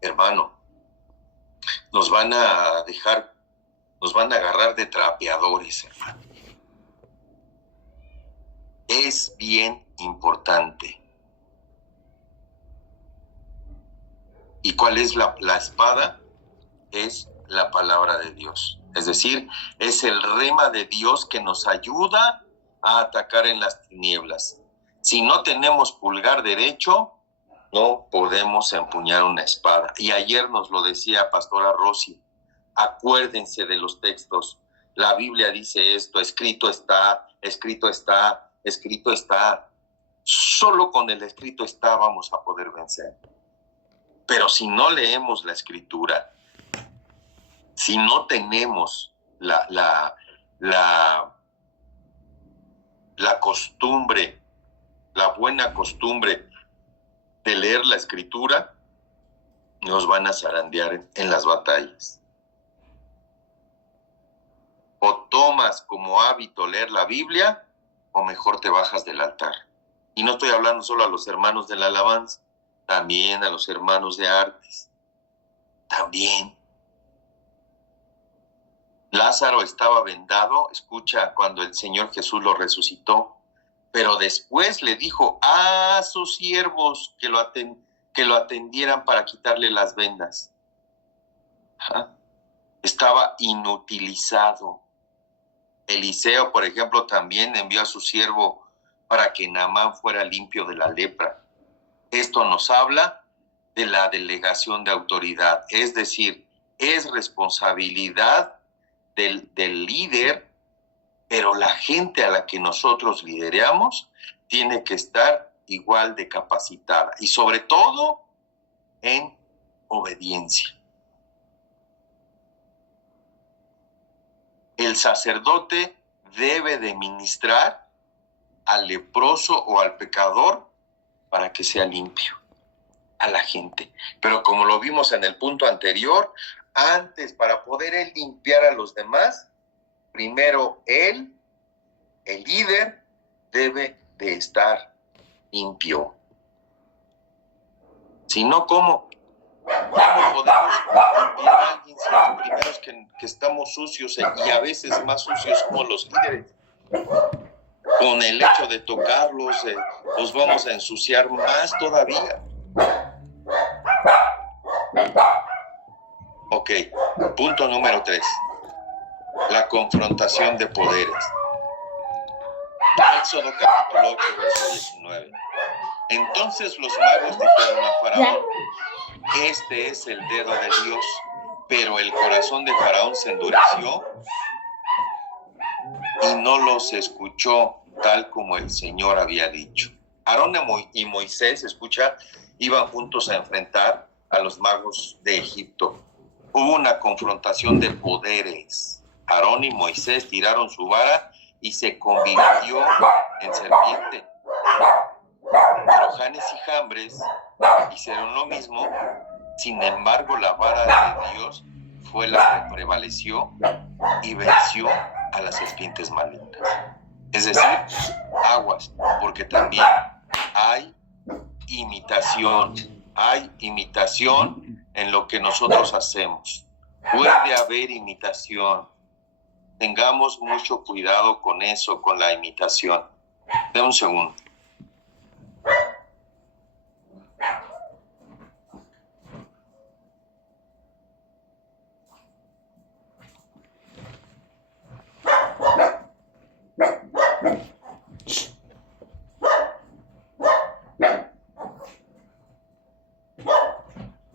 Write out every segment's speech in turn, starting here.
hermano, nos van a agarrar de trapeadores, hermano. Es bien importante. ¿Y cuál es la espada? Es la palabra de Dios. Es decir, es el rema de Dios que nos ayuda a atacar en las tinieblas. Si no tenemos pulgar derecho, no podemos empuñar una espada. Y ayer nos lo decía Pastora Rosy, acuérdense de los textos. La Biblia dice esto, escrito está, escrito está, escrito está. Solo con el escrito está vamos a poder vencer. Pero si no leemos la escritura, si no tenemos la costumbre, la buena costumbre de leer la escritura, nos van a zarandear en las batallas. O tomas como hábito leer la Biblia, o mejor te bajas del altar. Y no estoy hablando solo a los hermanos de la alabanza, también a los hermanos de artes. También. Lázaro estaba vendado, escucha, cuando el Señor Jesús lo resucitó, pero después le dijo a sus siervos que lo atendieran para quitarle las vendas. Estaba inutilizado. Eliseo, por ejemplo, también envió a su siervo para que Naamán fuera limpio de la lepra. Esto nos habla de la delegación de autoridad, es decir, es responsabilidad del líder, pero la gente a la que nosotros lideramos tiene que estar igual de capacitada y sobre todo en obediencia. El sacerdote debe de ministrar al leproso o al pecador para que sea limpio, a la gente. Pero como lo vimos en el punto anterior, antes, para poder él limpiar a los demás, primero él, el líder, debe de estar limpio. Si no, ¿cómo podemos limpiar a alguien siendo primeros que estamos sucios y a veces más sucios como los líderes? Con el hecho de tocarlos, los vamos a ensuciar más todavía. Ok, punto número 3. La confrontación de poderes. Éxodo capítulo 8, verso 19. Entonces los magos dijeron a Faraón, este es el dedo de Dios, pero el corazón de Faraón se endureció y no los escuchó tal como el Señor había dicho. Aarón y Moisés, escucha, iban juntos a enfrentar a los magos de Egipto. Hubo una confrontación de poderes. Aarón y Moisés tiraron su vara y se convirtió en serpiente. Pero Janes y Jambres hicieron lo mismo. Sin embargo, la vara de Dios fue la que prevaleció y venció a las serpientes malignas. Es decir, aguas, porque también hay imitación en lo que nosotros hacemos. Puede haber imitación. Tengamos mucho cuidado con eso, con la imitación. Dame un segundo.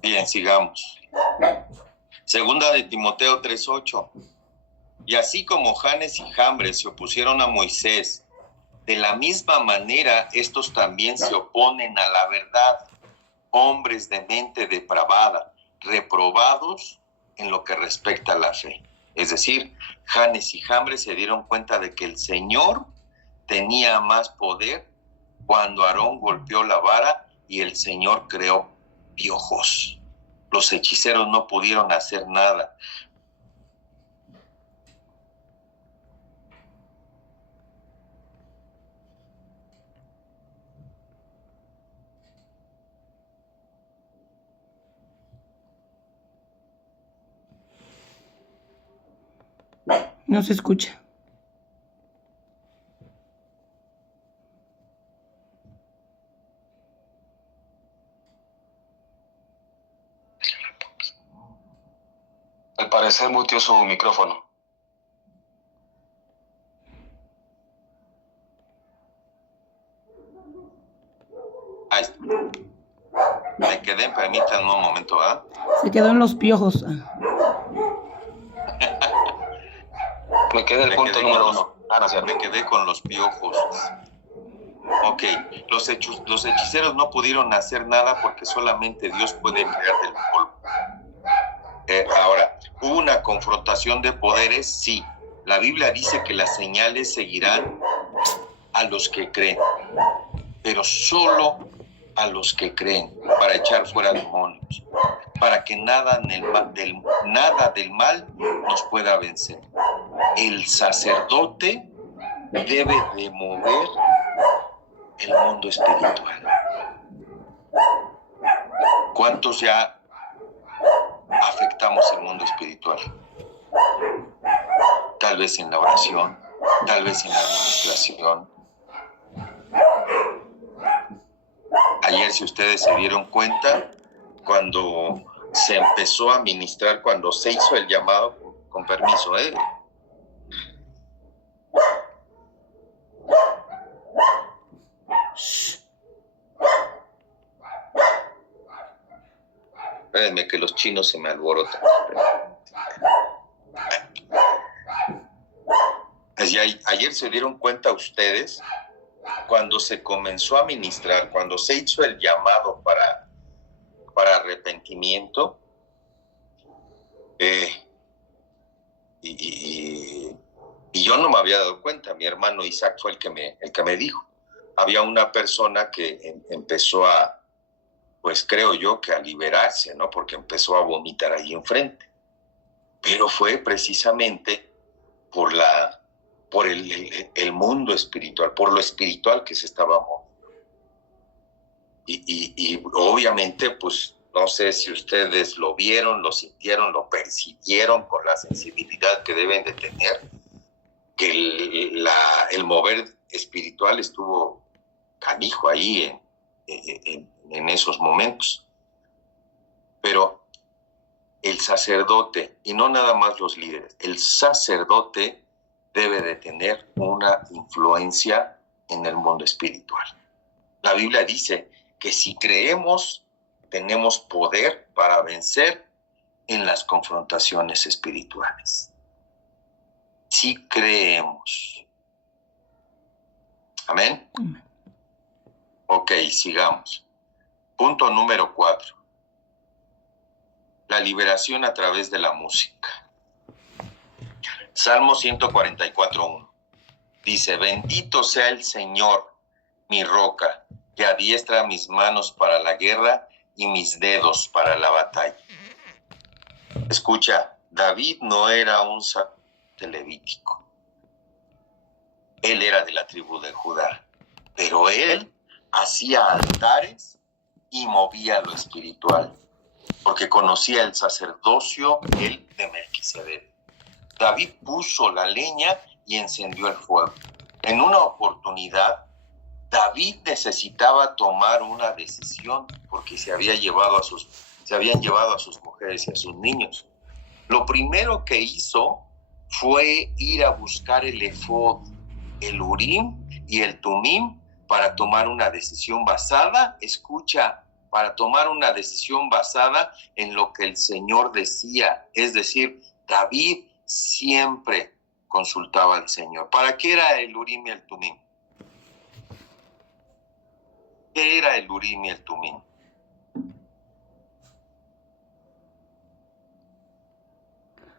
Bien, sigamos. Segunda de Timoteo 3:8. Y así como Janes y Jambres se opusieron a Moisés, de la misma manera estos también se oponen a la verdad, hombres de mente depravada, reprobados en lo que respecta a la fe. Es decir, Janes y Jambres se dieron cuenta de que el Señor tenía más poder cuando Aarón golpeó la vara y el Señor creó piojos. Los hechiceros no pudieron hacer nada. No se escucha. Al parecer muteó su micrófono. Ahí está. Me quedé, permítanme un momento, ¿ah? Se quedó en los piojos. Me quedé el punto número 1. Me quedé con los piojos. Ok, los hechiceros no pudieron hacer nada porque solamente Dios puede crear del polvo. Ahora, ¿hubo una confrontación de poderes? Sí. La Biblia dice que las señales seguirán a los que creen, pero solo a los que creen, para echar fuera demonios, para que nada del mal nos pueda vencer. El sacerdote debe de mover el mundo espiritual. ¿Cuántos ya afectamos el mundo espiritual? Tal vez en la oración, tal vez en la administración. Ayer, si ustedes se dieron cuenta, cuando se empezó a ministrar, cuando se hizo el llamado, con permiso, Espérenme que los chinos se me alborotan. Ayer se dieron cuenta ustedes, cuando se comenzó a ministrar, cuando se hizo el llamado para arrepentimiento, y yo no me había dado cuenta. Mi hermano Isaac fue el que me dijo. Había una persona que empezó a, pues creo yo que a liberarse, ¿no? Porque empezó a vomitar ahí enfrente. Pero fue precisamente por el mundo espiritual, por lo espiritual que se estaba moviendo. Y obviamente, pues, no sé si ustedes lo vieron, lo sintieron, lo percibieron con la sensibilidad que deben de tener, que el mover espiritual estuvo canijo ahí en esos momentos. Pero el sacerdote, y no nada más los líderes, el sacerdote debe de tener una influencia en el mundo espiritual. La Biblia dice que si creemos, tenemos poder para vencer en las confrontaciones espirituales. Si creemos. ¿Amén? Ok, sigamos. Punto número 4. La liberación a través de la música. Salmo 144:1. Dice: bendito sea el Señor, mi roca, que adiestra mis manos para la guerra y mis dedos para la batalla. Escucha, David no era un sacerdote levítico. Él era de la tribu de Judá, pero él hacía altares y movía lo espiritual, porque conocía el sacerdocio, el de Melquisedec. David puso la leña y encendió el fuego. En una oportunidad, David necesitaba tomar una decisión porque se habían llevado a sus mujeres y a sus niños. Lo primero que hizo fue ir a buscar el efod, el Urim y el Tumim, para tomar una decisión basada, para tomar una decisión basada en lo que el Señor decía. Es decir, David siempre consultaba al Señor. ¿Para qué era el Urim y el Tumim? ¿Qué era el Urim y el Tumim?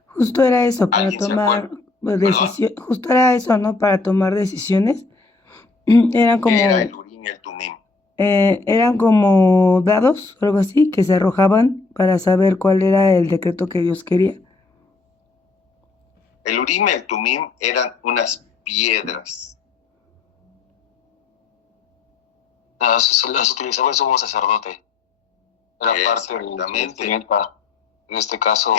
Justo era eso, para tomar decisiones. Justo era eso, ¿no? Para tomar decisiones. Eran como, ¿qué era el Urim y el Tumim? Eran como dados, algo así, que se arrojaban para saber cuál era el decreto que Dios quería. El Urim y el Tumim eran unas piedras. Las utilizaba el sumo sacerdote. Era parte del vestimenta. En este caso,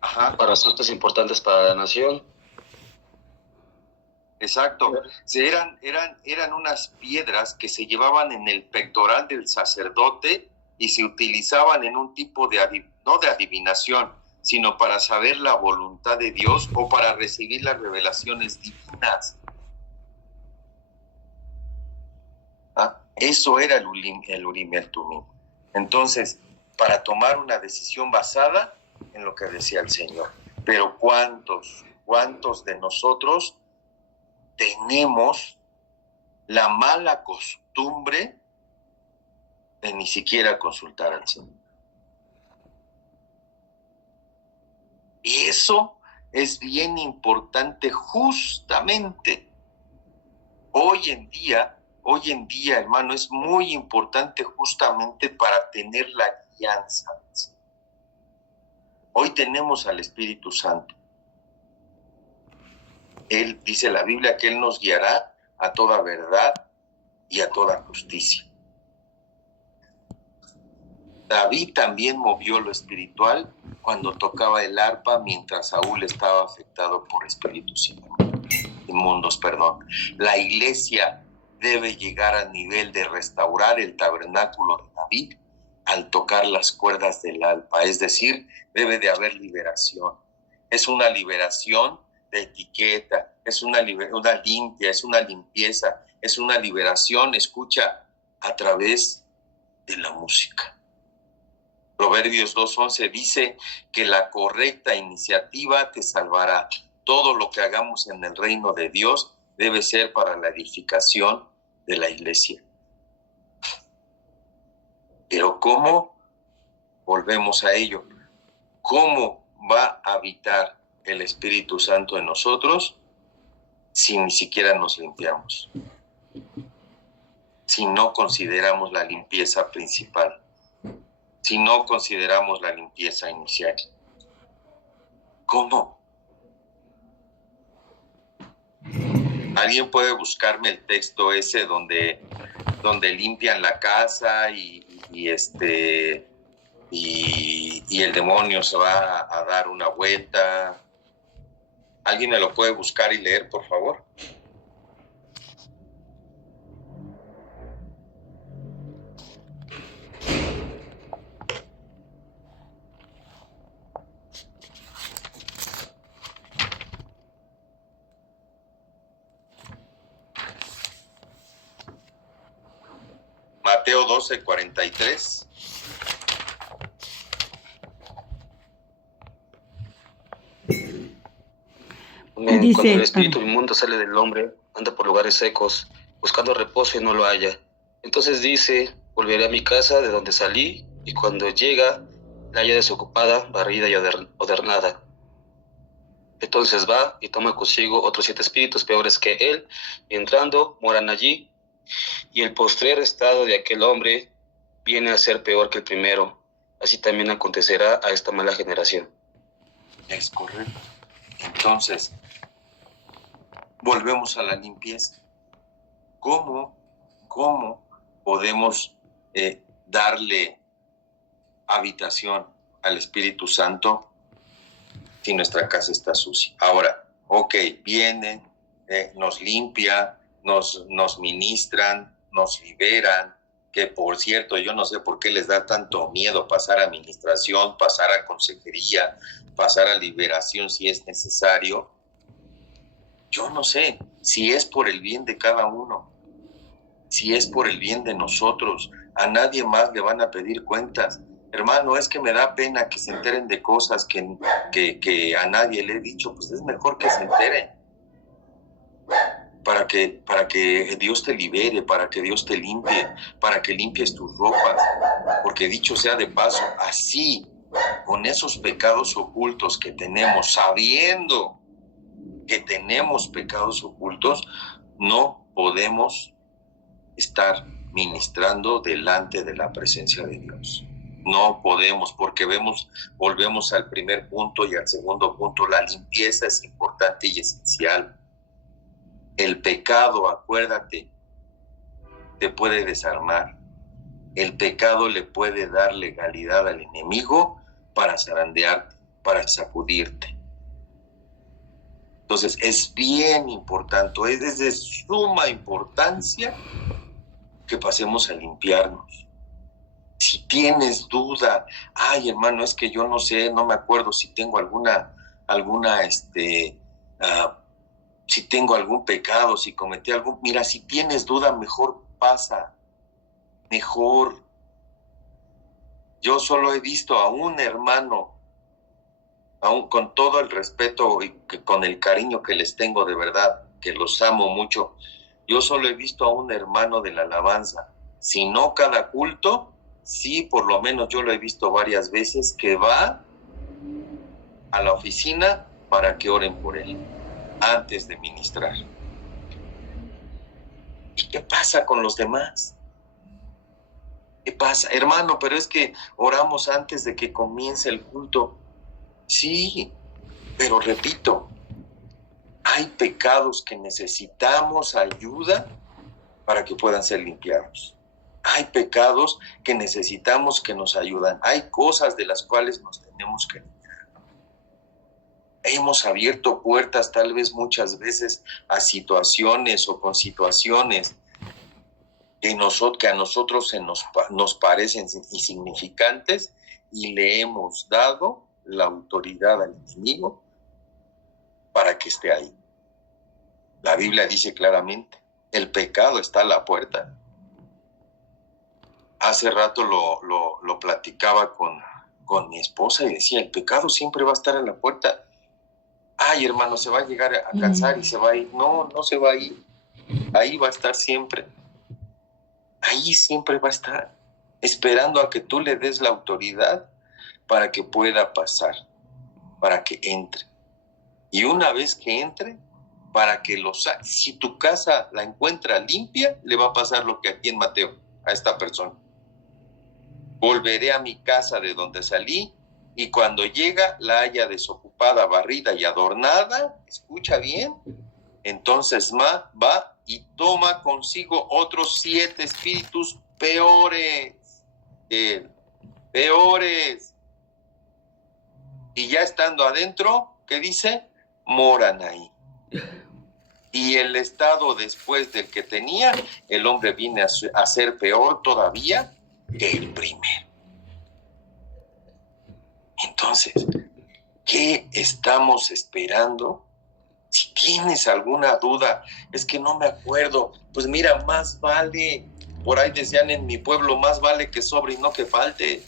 Ajá. Para asuntos importantes para la nación. Exacto. Eran unas piedras que se llevaban en el pectoral del sacerdote y se utilizaban en un tipo no de adivinación, sino para saber la voluntad de Dios o para recibir las revelaciones divinas. Eso era el Urim y el Tumim. Entonces, para tomar una decisión basada en lo que decía el Señor. Pero ¿cuántos de nosotros tenemos la mala costumbre de ni siquiera consultar al Señor? Y eso es bien importante justamente hoy en día, hermano, es muy importante justamente para tener la guianza. Hoy tenemos al Espíritu Santo. Él, dice la Biblia, que Él nos guiará a toda verdad y a toda justicia. David también movió lo espiritual cuando tocaba el arpa mientras Saúl estaba afectado por espíritus inmundos. La iglesia debe llegar al nivel de restaurar el tabernáculo de David al tocar las cuerdas del arpa, es decir, debe de haber liberación. Es una liberación de etiqueta, es una limpia, es una limpieza, es una liberación, escucha, a través de la música. Proverbios 2:11 dice que la correcta iniciativa te salvará. Todo lo que hagamos en el reino de Dios debe ser para la edificación de la iglesia. Pero ¿cómo? Volvemos a ello. ¿Cómo va a habitar el Espíritu Santo en nosotros si ni siquiera nos limpiamos? Si no consideramos la limpieza principal, si no consideramos la limpieza inicial. ¿Cómo? ¿Alguien puede buscarme el texto ese donde limpian la casa y el demonio se va a dar una vuelta? ¿Alguien me lo puede buscar y leer, por favor? Mateo 12:43. Dice, cuando el espíritu inmundo sale del hombre, anda por lugares secos, buscando reposo y no lo halla. Entonces dice, volveré a mi casa de donde salí, y cuando llega, la halla desocupada, barrida y adornada. Entonces va y toma consigo otros 7 espíritus peores que él, y entrando, moran allí. Y el postrer estado de aquel hombre viene a ser peor que el primero. Así también acontecerá a esta mala generación. Es correcto. Entonces, volvemos a la limpieza. ¿Cómo podemos darle habitación al Espíritu Santo si nuestra casa está sucia? Ahora, vienen, nos limpia, nos ministran, nos liberan, que por cierto, yo no sé por qué les da tanto miedo pasar a administración, pasar a consejería, pasar a liberación si es necesario. Yo no sé si es por el bien de cada uno, si es por el bien de nosotros. A nadie más le van a pedir cuentas. Hermano, es que me da pena que se enteren de cosas que a nadie le he dicho. Pues es mejor que se enteren. Para que Dios te libere, para que Dios te limpie, para que limpies tus ropas. Porque dicho sea de paso, así, con esos pecados ocultos que tenemos, sabiendo que tenemos pecados ocultos, no podemos estar ministrando delante de la presencia de Dios. No podemos, porque volvemos al primer punto y al segundo punto. La limpieza es importante y esencial. El pecado, acuérdate, te puede desarmar. El pecado le puede dar legalidad al enemigo para zarandearte. para sacudirte. Entonces es bien importante, es de suma importancia que pasemos a limpiarnos. Si tienes duda, ay hermano, es que yo no sé, no me acuerdo si tengo si tengo algún pecado, si cometí algún... Mira, si tienes duda, mejor pasa, mejor. Yo solo he visto a un hermano, aún con todo el respeto y con el cariño que les tengo de verdad, que los amo mucho, yo solo he visto a un hermano de la alabanza, si no cada culto, sí, por lo menos yo lo he visto varias veces, que va a la oficina para que oren por él antes de ministrar. ¿Y qué pasa con los demás? ¿Qué pasa? Hermano, pero es que oramos antes de que comience el culto. Sí, pero repito, hay pecados que necesitamos ayuda para que puedan ser limpiados. Hay pecados que necesitamos que nos ayudan. Hay cosas de las cuales nos tenemos que limpiar. Hemos abierto puertas tal vez muchas veces a situaciones o con situaciones que a nosotros nos parecen insignificantes y le hemos dado la autoridad al enemigo para que esté ahí. La Biblia dice claramente, el pecado está a la puerta. Hace rato lo platicaba con mi esposa y decía, el pecado siempre va a estar a la puerta. Ay, hermano, se va a llegar a cansar y se va a ir. No, no se va a ir. Ahí va a estar siempre. Ahí siempre va a estar, esperando a que tú le des la autoridad para que pueda pasar, para que entre. Y una vez que entre, para que si tu casa la encuentra limpia, le va a pasar lo que aquí en Mateo, a esta persona. Volveré a mi casa de donde salí, y cuando llega la haya desocupada, barrida y adornada, escucha bien, entonces va y toma consigo otros 7 espíritus peores, peores. Y ya estando adentro, ¿qué dice? Moran ahí. Y el estado después del que tenía, el hombre viene a ser peor todavía que el primero. Entonces, ¿qué estamos esperando? Si tienes alguna duda, es que no me acuerdo, pues mira, más vale, por ahí decían en mi pueblo, más vale que sobre y no que falte.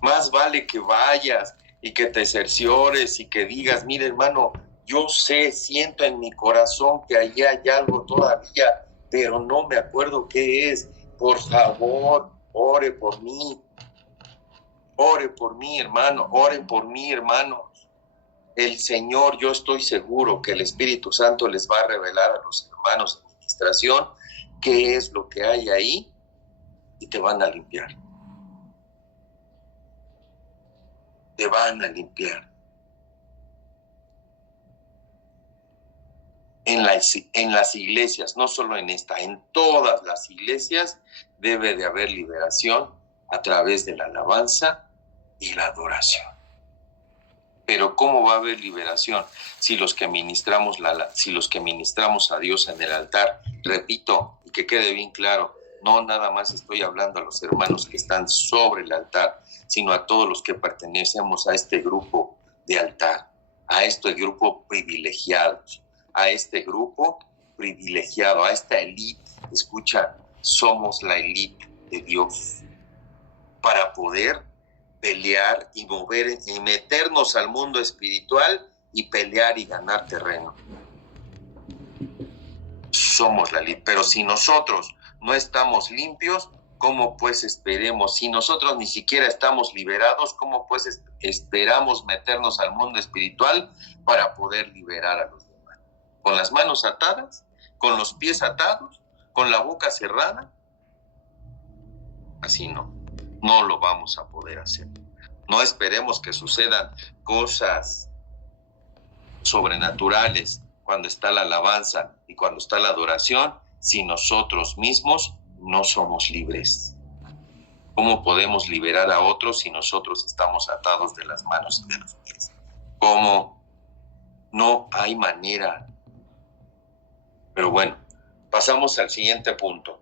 Más vale que vayas y que te cerciores y que digas, mira hermano, yo siento en mi corazón que allá hay algo todavía, pero no me acuerdo qué es. Por favor, ore por mí. Ore por mí, hermano, oren por mí, hermanos. El Señor, yo estoy seguro que el Espíritu Santo les va a revelar a los hermanos de administración qué es lo que hay ahí y te van a limpiar. Te van a limpiar. En las iglesias, no solo en esta, en todas las iglesias debe de haber liberación a través de la alabanza y la adoración. Pero ¿cómo va a haber liberación si los que ministramos a Dios en el altar? Repito, y que quede bien claro, no nada más estoy hablando a los hermanos que están sobre el altar, sino a todos los que pertenecemos a este grupo de altar, a este grupo privilegiados, a este grupo privilegiado, a esta élite. Escucha, somos la élite de Dios para poder pelear y mover y meternos al mundo espiritual y pelear y ganar terreno. Somos la élite, pero si nosotros no estamos limpios, ¿cómo pues esperemos? Si nosotros ni siquiera estamos liberados, ¿cómo pues esperamos meternos al mundo espiritual para poder liberar a los demás? ¿Con las manos atadas? ¿Con los pies atados? ¿Con la boca cerrada? Así no lo vamos a poder hacer. No esperemos que sucedan cosas sobrenaturales cuando está la alabanza y cuando está la adoración, si nosotros mismos no somos libres. ¿Cómo podemos liberar a otros si nosotros estamos atados de las manos y de los pies? ¿Cómo? No hay manera. Pero bueno, pasamos al siguiente punto.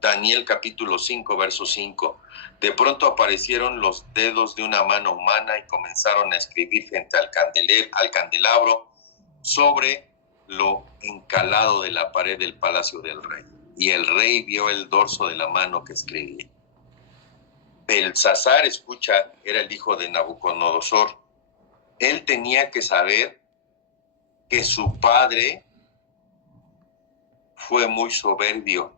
Daniel capítulo 5, verso 5. De pronto aparecieron los dedos de una mano humana y comenzaron a escribir frente al candelabro sobre lo encalado de la pared del palacio del rey. Y el rey vio el dorso de la mano que escribía. Belsasar, escucha, era el hijo de Nabucodonosor. Él tenía que saber que su padre fue muy soberbio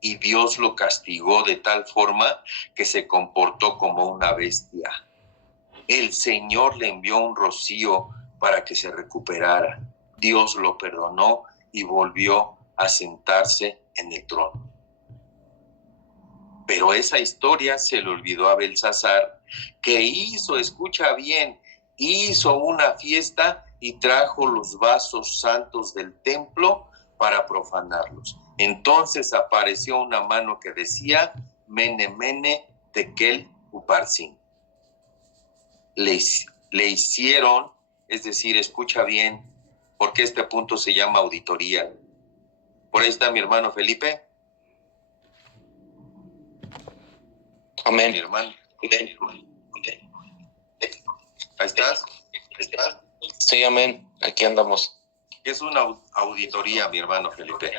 y Dios lo castigó de tal forma que se comportó como una bestia. El Señor le envió un rocío para que se recuperara. Dios lo perdonó y volvió a sentarse en el trono. Pero esa historia se le olvidó a Belsasar, que hizo, escucha bien, hizo una fiesta y trajo los vasos santos del templo para profanarlos. Entonces apareció una mano que decía, Mene, Mene, Tekel, Uparsin. Le hicieron, es decir, escucha bien, porque este punto se llama auditoría. Por ahí está mi hermano Felipe. Amén. Mi hermano. Ahí estás. Sí, amén. Aquí andamos. ¿Qué es una auditoría, mi hermano Felipe?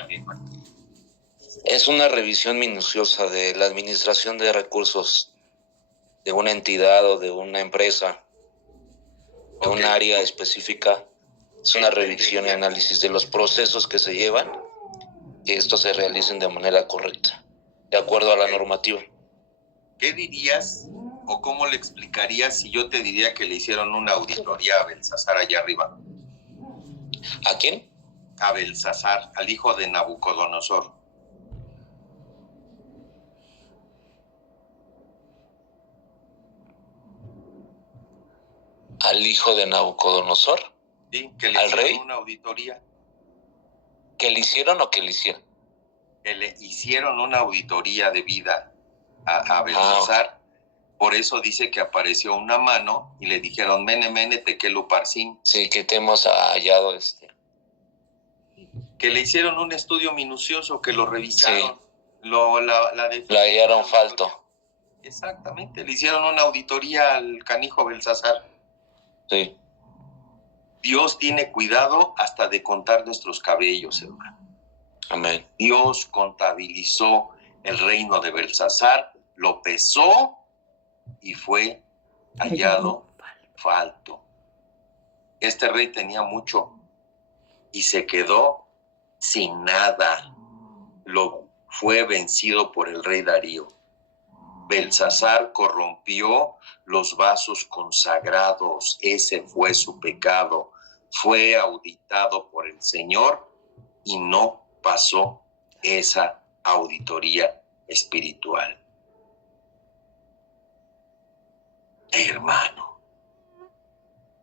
Es una revisión minuciosa de la administración de recursos de una entidad o de una empresa, de un área específica. Es una revisión y análisis de los procesos que se llevan, que estos se realicen de manera correcta, de acuerdo a la normativa. ¿Qué dirías o cómo le explicarías si yo te diría que le hicieron una auditoría a Belsasar allá arriba? ¿A quién? A Belsasar, al hijo de Nabucodonosor. ¿Al hijo de Nabucodonosor? Sí, que le ¿Al hicieron rey? una auditoría. ¿Que le hicieron o que le hicieron? Que le hicieron una auditoría de vida a Belsasar. Por eso dice que apareció una mano y le dijeron, Mene, Mene, Tekel, Uparsin. Sí, que te hemos hallado Que le hicieron un estudio minucioso, que lo revisaron. Sí. Lo hallaron falto. Exactamente, le hicieron una auditoría al canijo Belsasar. Sí. Dios tiene cuidado hasta de contar nuestros cabellos, hermano. Amén. Dios contabilizó el reino de Belsasar, lo pesó y fue hallado falto. Este rey tenía mucho y se quedó sin nada. Lo fue vencido por el rey Darío. Belsasar corrompió los vasos consagrados. Ese fue su pecado. Fue auditado por el Señor y no pasó esa auditoría espiritual. Hermano,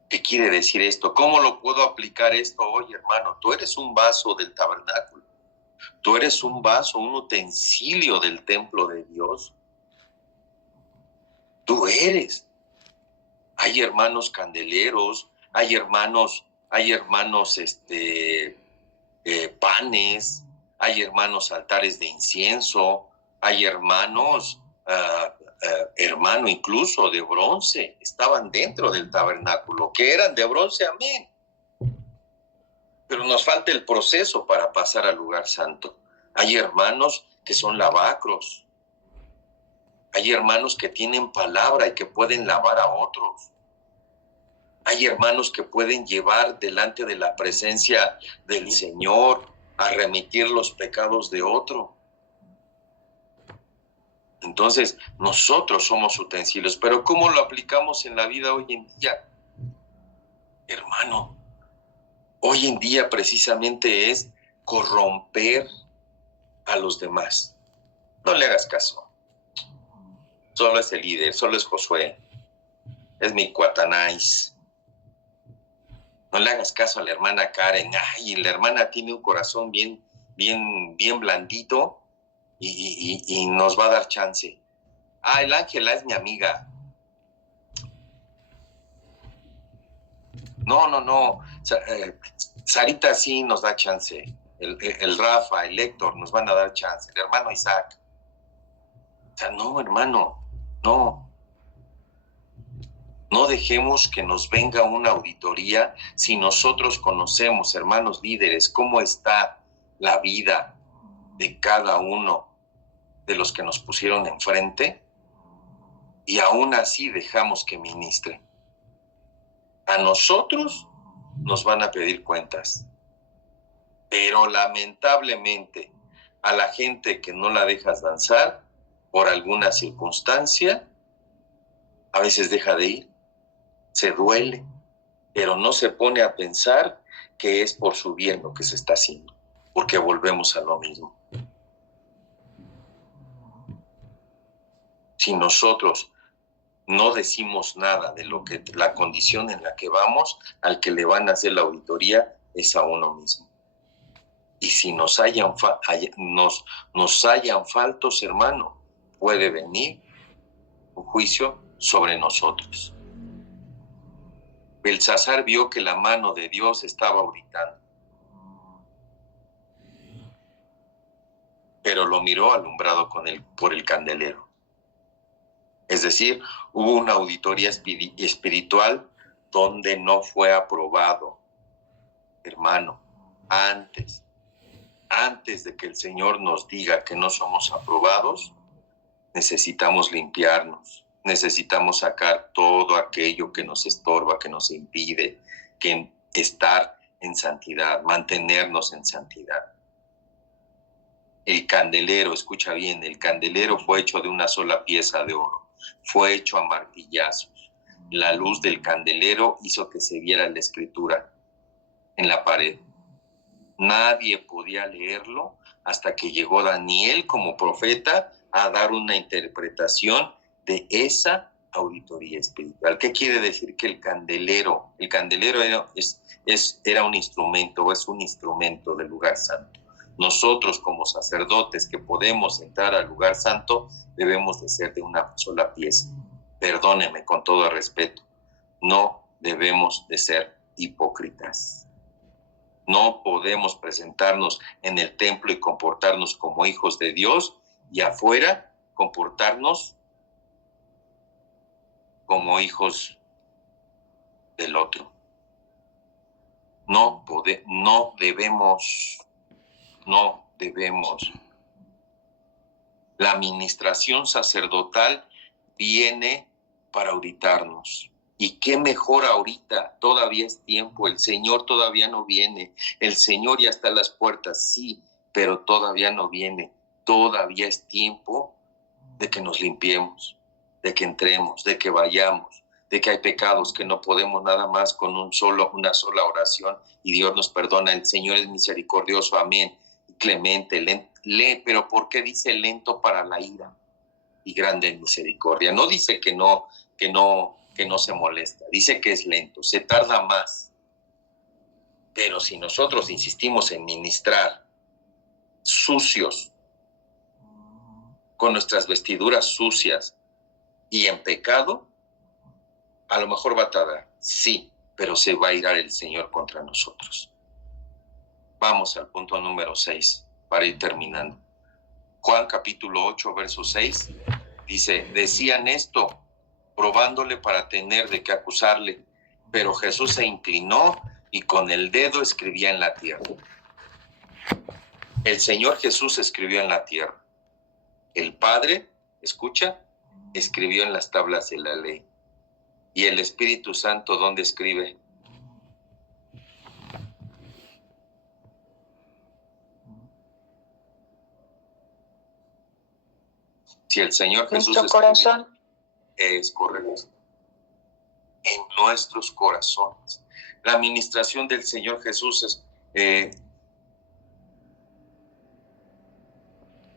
¿qué quiere decir esto? ¿Cómo lo puedo aplicar esto hoy, hermano? Tú eres un vaso del tabernáculo. Tú eres un vaso, un utensilio del templo de Dios. Tú eres. Hay hermanos candeleros, hay hermanos panes, hay hermanos altares de incienso, hay hermanos, hermano incluso de bronce, estaban dentro del tabernáculo, que eran de bronce, amén. Pero nos falta el proceso para pasar al lugar santo. Hay hermanos que son lavacros. Hay hermanos que tienen palabra y que pueden lavar a otros. Hay hermanos que pueden llevar delante de la presencia del Señor a remitir los pecados de otro. Entonces, nosotros somos utensilios, pero ¿cómo lo aplicamos en la vida hoy en día? Hermano, hoy en día precisamente es corromper a los demás. No le hagas caso. Solo es el líder, solo es Josué. Es mi cuatanais. No le hagas caso a la hermana Karen. Ay, la hermana tiene un corazón bien blandito y nos va a dar chance. el Ángela es mi amiga. No. Sarita sí nos da chance. El Rafa, el Héctor nos van a dar chance. El hermano Isaac. O sea, no, hermano, no. No dejemos que nos venga una auditoría si nosotros conocemos, hermanos líderes, cómo está la vida de cada uno de los que nos pusieron enfrente, y aún así dejamos que ministre. A nosotros nos van a pedir cuentas, pero lamentablemente a la gente que no la dejas danzar por alguna circunstancia, a veces deja de ir, se duele, pero no se pone a pensar que es por su bien lo que se está haciendo, porque volvemos a lo mismo. Si nosotros no decimos nada de lo que la condición en la que vamos, al que le van a hacer la auditoría es a uno mismo. Y si nos hayan faltos, hermano, puede venir un juicio sobre nosotros. Belsasar vio que la mano de Dios estaba auditando, pero lo miró alumbrado por el candelero. Es decir, hubo una auditoría espiritual donde no fue aprobado, hermano. Antes de que el Señor nos diga que no somos aprobados, necesitamos limpiarnos, necesitamos sacar todo aquello que nos estorba, que nos impide estar en santidad, mantenernos en santidad. El candelero, escucha bien, el candelero fue hecho de una sola pieza de oro, fue hecho a martillazos. La luz del candelero hizo que se viera la escritura en la pared. Nadie podía leerlo hasta que llegó Daniel como profeta a dar una interpretación de esa auditoría espiritual. ¿Qué quiere decir? Que el candelero era un instrumento, o es un instrumento del lugar santo. Nosotros como sacerdotes que podemos entrar al lugar santo debemos de ser de una sola pieza. Perdóneme con todo respeto, no debemos de ser hipócritas. No podemos presentarnos en el templo y comportarnos como hijos de Dios y afuera comportarnos como hijos del otro. No debemos. La administración sacerdotal viene para auditarnos. Y qué mejor ahorita, todavía es tiempo, el Señor todavía no viene, el Señor ya está a las puertas, sí, pero todavía no viene. Todavía es tiempo de que nos limpiemos, de que entremos, de que vayamos, de que hay pecados que no podemos nada más con una sola oración y Dios nos perdona. El Señor es misericordioso, amén, clemente, pero ¿por qué dice lento para la ira y grande en misericordia? No dice que no se molesta, dice que es lento, se tarda más. Pero si nosotros insistimos en ministrar sucios, con nuestras vestiduras sucias y en pecado, a lo mejor va a tardar, sí, pero se va a irar el Señor contra nosotros. Vamos al punto número 6, para ir terminando. Juan capítulo 8, verso 6, dice, decían esto, probándole para tener de qué acusarle, pero Jesús se inclinó y con el dedo escribía en la tierra. El Señor Jesús escribió en la tierra. El Padre, escucha, escribió en las tablas de la ley. ¿Y el Espíritu Santo dónde escribe? Si el Señor Jesús nuestro corazón. Es correcto. En nuestros corazones. La administración del Señor Jesús es...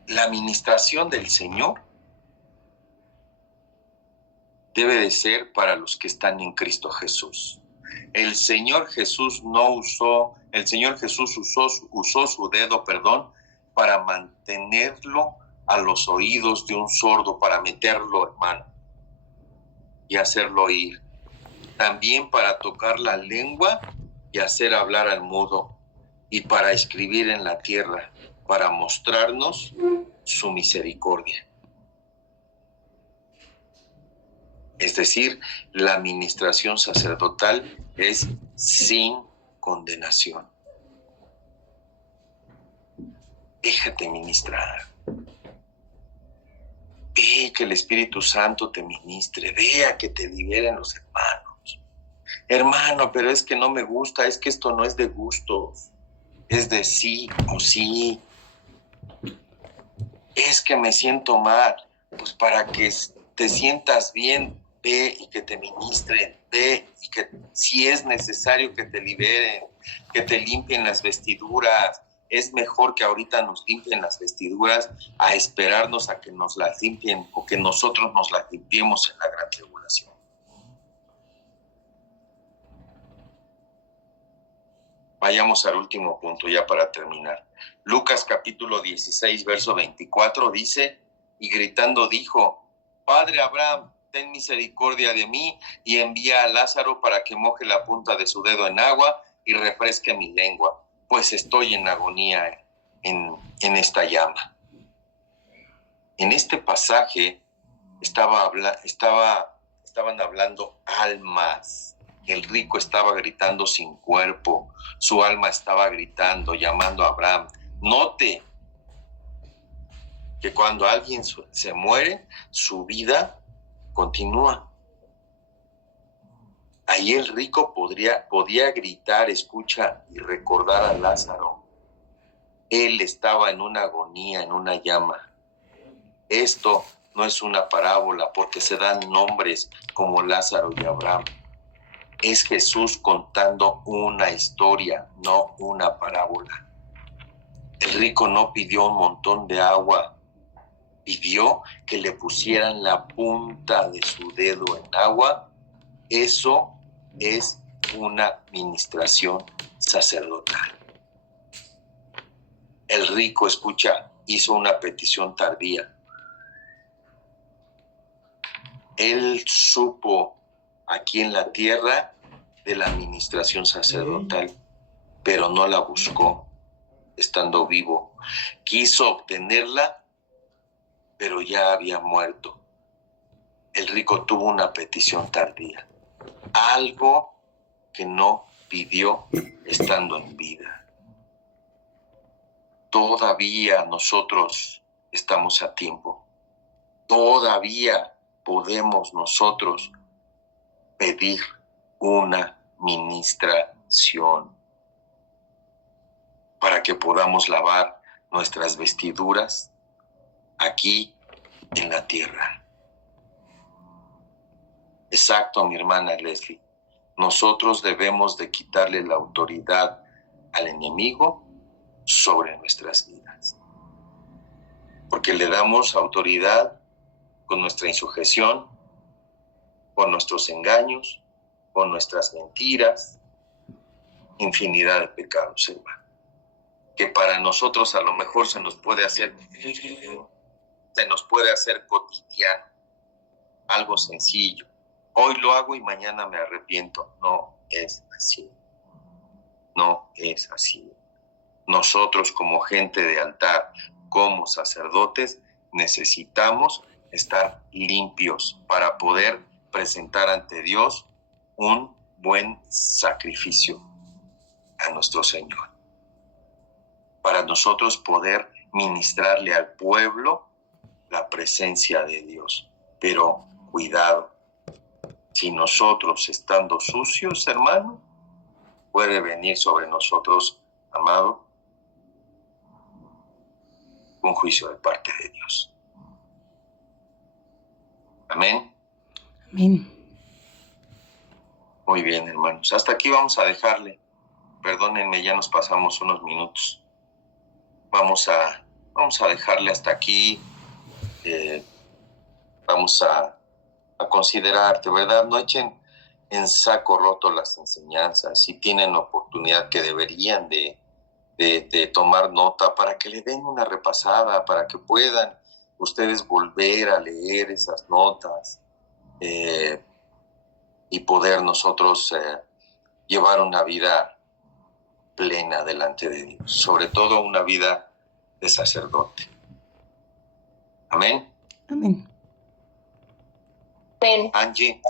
la administración del Señor debe de ser para los que están en Cristo Jesús. El Señor Jesús usó su dedo, para mantenerlo a los oídos de un sordo para meterlo, hermano, y hacerlo oír. También para tocar la lengua y hacer hablar al mudo, y para escribir en la tierra, para mostrarnos su misericordia. Es decir, la administración sacerdotal es sin condenación. Déjate ministrar. Ve que el Espíritu Santo te ministre. Vea que te liberen los hermanos. Hermano, pero es que no me gusta, es que esto no es de gustos, es de sí o sí. Es que me siento mal. Pues para que te sientas bien, ve y que te ministren, ve y que si es necesario que te liberen, que te limpien las vestiduras. Es mejor que ahorita nos limpien las vestiduras a esperarnos a que nos las limpien o que nosotros nos las limpiemos en la gran tribulación. Vayamos al último punto ya para terminar. Lucas capítulo 16, verso 24 dice, y gritando dijo, Padre Abraham, ten misericordia de mí y envía a Lázaro para que moje la punta de su dedo en agua y refresque mi lengua, pues estoy en agonía en esta llama. En este pasaje estaban hablando almas. El rico estaba gritando sin cuerpo, su alma estaba gritando, llamando a Abraham. Note que cuando alguien se muere, su vida continúa. Ahí el rico podía gritar, escucha, y recordar a Lázaro. Él estaba en una agonía, en una llama. Esto no es una parábola porque se dan nombres como Lázaro y Abraham. Es Jesús contando una historia, no una parábola. El rico no pidió un montón de agua, pidió que le pusieran la punta de su dedo en agua. Eso es una ministración sacerdotal. El rico, escucha, hizo una petición tardía. Él supo aquí en la tierra de la administración sacerdotal, pero no la buscó estando vivo. Quiso obtenerla, pero ya había muerto. El rico tuvo una petición tardía, algo que no pidió estando en vida. Todavía nosotros estamos a tiempo. Todavía podemos nosotros pedir una ministración para que podamos lavar nuestras vestiduras aquí en la tierra. Exacto, mi hermana Leslie. Nosotros debemos de quitarle la autoridad al enemigo sobre nuestras vidas. Porque le damos autoridad con nuestra insujeción, con nuestros engaños, con nuestras mentiras, infinidad de pecados, hermano, que para nosotros a lo mejor se nos puede hacer cotidiano, algo sencillo. Hoy lo hago y mañana me arrepiento. No es así. No es así. Nosotros como gente de altar, como sacerdotes, necesitamos estar limpios para poder presentar ante Dios un buen sacrificio a nuestro Señor. Para nosotros poder ministrarle al pueblo la presencia de Dios. Pero cuidado, si nosotros estando sucios, hermano, puede venir sobre nosotros, amado, un juicio de parte de Dios. Amén. Amén. Muy bien, hermanos. Hasta aquí vamos a dejarle. Perdónenme, ya nos pasamos unos minutos. Vamos a dejarle hasta aquí. Vamos a considerar, de verdad, no echen en saco roto las enseñanzas. Si tienen oportunidad, que deberían de tomar nota para que le den una repasada, para que puedan ustedes volver a leer esas notas y poder nosotros llevar una vida plena delante de Dios, sobre todo una vida de sacerdote. Amén. Amén. Angie.